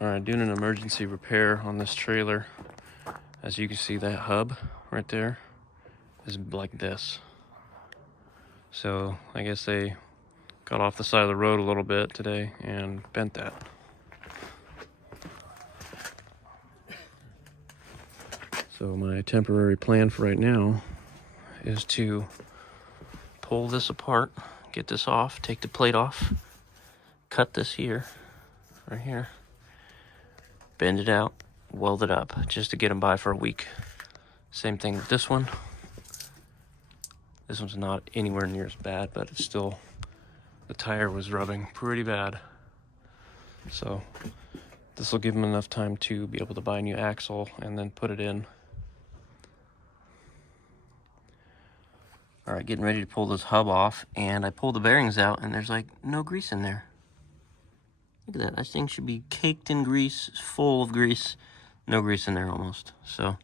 Alright, doing an emergency repair on this trailer. As you can see, that hub right there is like this. So I guess they got off the side of the road a little bit today and bent that. So my temporary plan for right now is to pull this apart, get this off, take the plate off, cut this here, right here, bend it out, weld it up, just to get them by for a week. Same thing with this one. This one's not anywhere near as bad, but it's still, the tire was rubbing pretty bad. So this will give them enough time to be able to buy a new axle and then put it in. All right, getting ready to pull this hub off, and I pulled the bearings out and there's like no grease in there. Look at that, that thing should be caked in grease, full of grease. No grease in there almost. So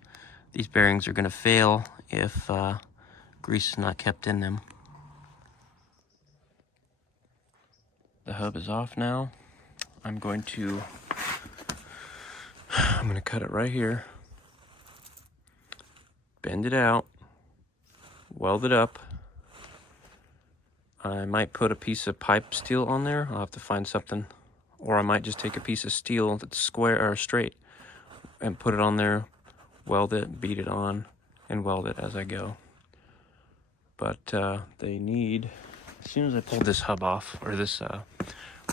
these bearings are gonna fail if grease is not kept in them. The hub is off now. I'm gonna cut it right here, bend it out, weld it up. I might put a piece of pipe steel on there. I'll have to find something. Or I might just take a piece of steel that's square or straight and put it on there, weld it, beat it on, and weld it as I go. But they need, as soon as I pulled this hub off, or this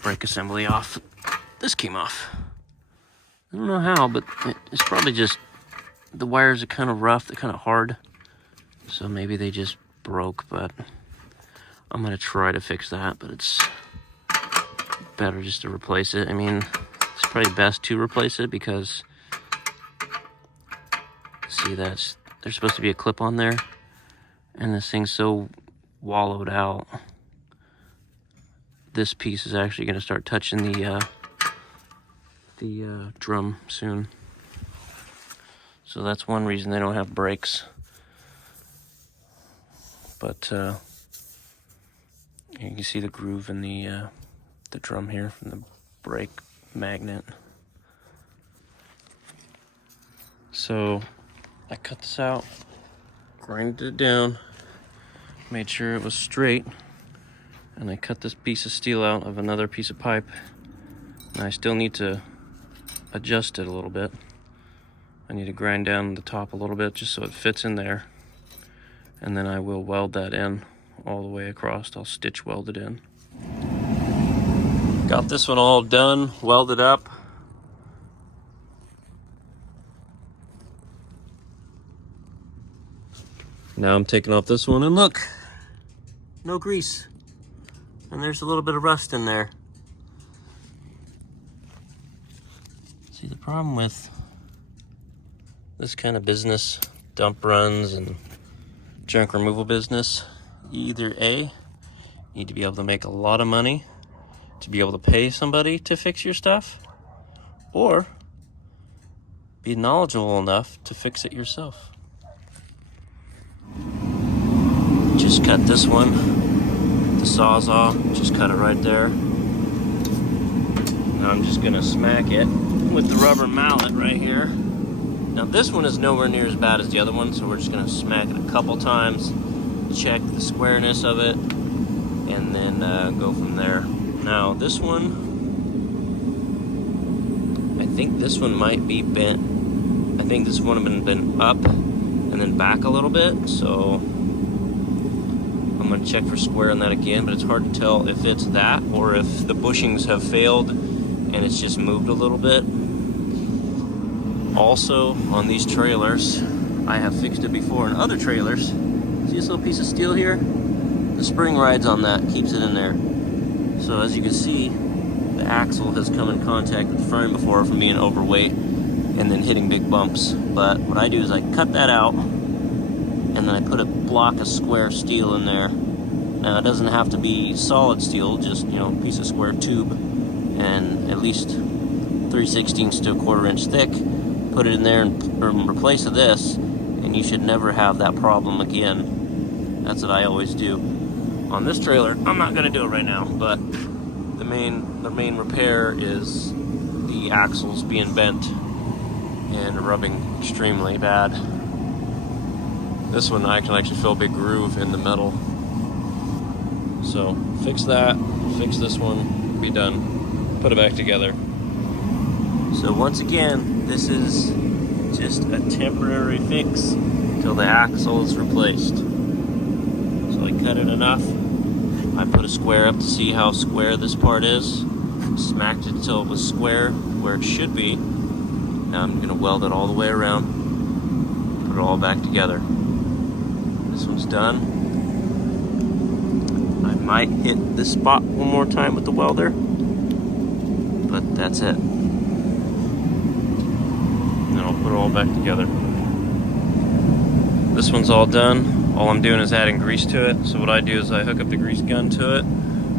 brake assembly off, this came off. I don't know how, but it's probably just, the wires are kind of rough, they're kind of hard. So maybe they just broke, but I'm gonna try to fix that, but it's better just to replace it. I mean, it's probably best to replace it because, see, there's supposed to be a clip on there, and this thing's so wallowed out. This piece is actually gonna start touching the drum soon. So that's one reason they don't have brakes. But you can see the groove in the drum here from the brake magnet. So I cut this out, grinded it down, made sure it was straight, and I cut this piece of steel out of another piece of pipe. And I still need to adjust it a little bit. I need to grind down the top a little bit just so it fits in there. And then I will weld that in all the way across. I'll stitch weld it in. Got this one all done, welded up. Now I'm taking off this one, and look, no grease. And there's a little bit of rust in there. See, the problem with this kind of business, dump runs and junk removal business, you either A, need to be able to make a lot of money to be able to pay somebody to fix your stuff, or be knowledgeable enough to fix it yourself. Just cut this one, the Sawzall, just cut it right there. Now I'm just gonna smack it with the rubber mallet right here. Now this one is nowhere near as bad as the other one, so we're just gonna smack it a couple times, check the squareness of it, and then go from there. Now this one, I think this one might be bent. I think this one would have been up and then back a little bit, so I'm gonna check for square on that again, but it's hard to tell if it's that or if the bushings have failed and it's just moved a little bit. Also, on these trailers, I have fixed it before in other trailers. See this little piece of steel here? The spring rides on that, keeps it in there. So as you can see, the axle has come in contact with the frame before from being overweight and then hitting big bumps. But what I do is I cut that out, and then I put a block of square steel in there. Now it doesn't have to be solid steel, just, you know, a piece of square tube, and at least 3/16 to a 1/4 inch thick. Put it in there and replace this, and you should never have that problem again. That's what I always do. On this trailer, I'm not gonna do it right now, but the main repair is the the axles being bent and rubbing extremely bad. This one I can actually feel a big groove in the metal. So fix that, fix this one, be done, put it back together. So once again, this is just a temporary fix till the axle is replaced. So I cut it enough. I put a square up to see how square this part is. Smacked it till it was square where it should be. Now I'm gonna weld it all the way around, put it all back together. This one's done. I might hit this spot one more time with the welder, but that's it. And then I'll put it all back together. This one's all done. All I'm doing is adding grease to it. So what I do is I hook up the grease gun to it.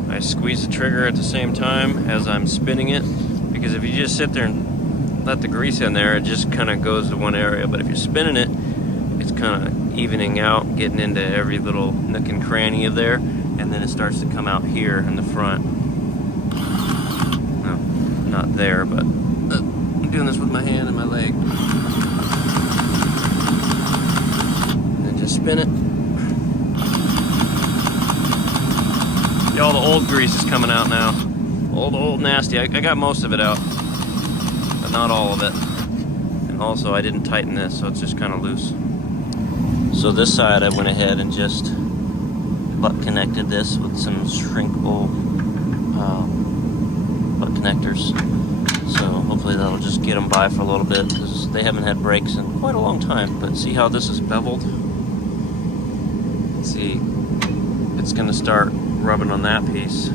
I squeeze the trigger at the same time as I'm spinning it, because if you just sit there and let the grease in there, it just kind of goes to one area. But if you're spinning it, it's kind of evening out, getting into every little nook and cranny of there, and then it starts to come out here in the front. No, not there, but I'm doing this with my hand and my leg. And then just spin it. All the old grease is coming out now. All the old nasty. I got most of it out, but not all of it. And also I didn't tighten this, so it's just kind of loose. So this side I went ahead and just butt connected this with some shrinkable butt connectors. So hopefully that'll just get them by for a little bit, because they haven't had brakes in quite a long time. But see how this is beveled? See, it's gonna start rubbing on that piece.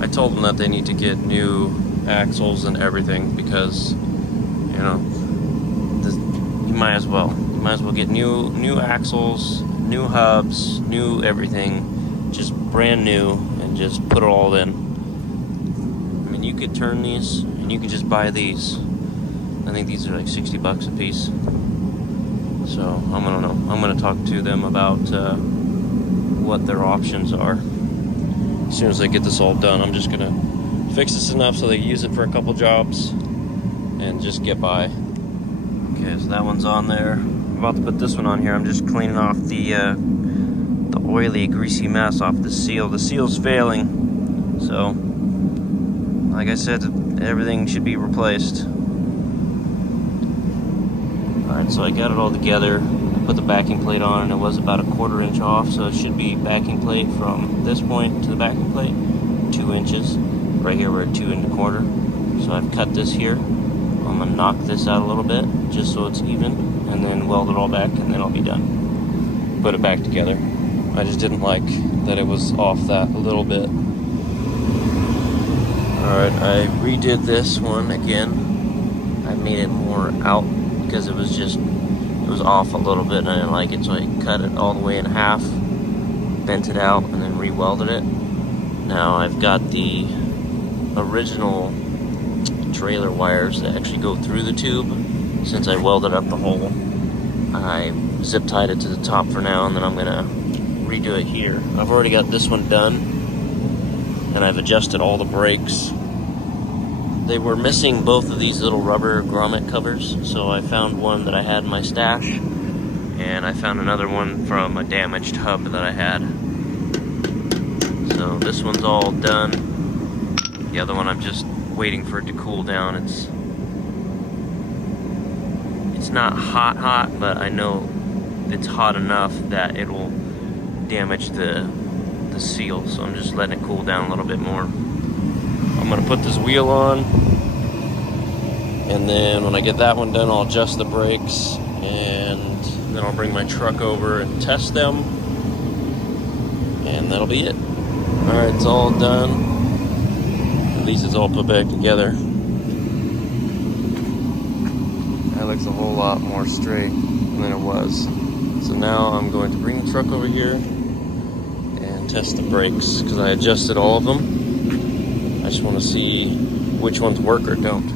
I told them that they need to get new axles and everything, because you know, you might as well get new axles, new hubs, new everything, just brand new, and just put it all in. I mean, you could turn these and you could just buy these. I think these are like 60 bucks a piece. So I'm gonna talk to them about what their options are. As soon as I get this all done, I'm just gonna fix this enough so they can use it for a couple jobs and just get by. Okay, so that one's on there. I'm about to put this one on here. I'm just cleaning off the oily, greasy mess off the seal. The seal's failing, so like I said, everything should be replaced. Alright, so I got it all together. I put the backing plate on, and it was about a 1/4 inch off, so it should be backing plate from this point to the backing plate 2 inches. Right here we're at 2 1/4. So I've cut this here. I'm gonna knock this out a little bit just so it's even, and then weld it all back, and then I'll be done. Put it back together. I just didn't like that it was off that a little bit. Alright, I redid this one again. I made it more out because it was off a little bit and I didn't like it, so I cut it all the way in half, bent it out, and then re-welded it. Now I've got the original trailer wires that actually go through the tube. Since I welded up the hole, I zip tied it to the top for now, and then I'm gonna redo it here. I've already got this one done, and I've adjusted all the brakes. They were missing both of these little rubber grommet covers, so I found one that I had in my stash, and I found another one from a damaged hub that I had. So this one's all done. The other one I'm just waiting for it to cool down. It's not hot, but I know it's hot enough that it'll damage the seal, so I'm just letting it cool down a little bit more. I'm gonna put this wheel on, and then when I get that one done, I'll adjust the brakes, and then I'll bring my truck over and test them, and that'll be it. Alright, it's all done. At least it's all put back together. That looks a whole lot more straight than it was. So now I'm going to bring the truck over here and test the brakes, because I adjusted all of them. I just want to see which ones work or don't.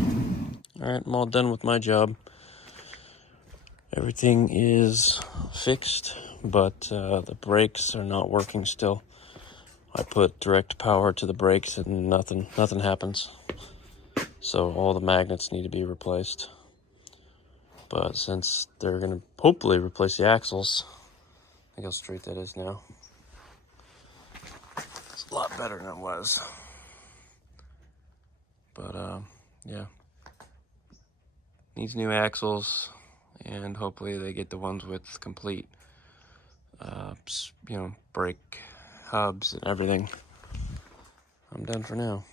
Alright, I'm all done with my job. Everything is fixed, but the brakes are not working still. I put direct power to the brakes and nothing happens. So all the magnets need to be replaced. But since they're gonna hopefully replace the axles, look how straight that is now. It's a lot better than it was. But yeah, needs new axles, and hopefully they get the ones with complete, brake hubs and everything. I'm done for now.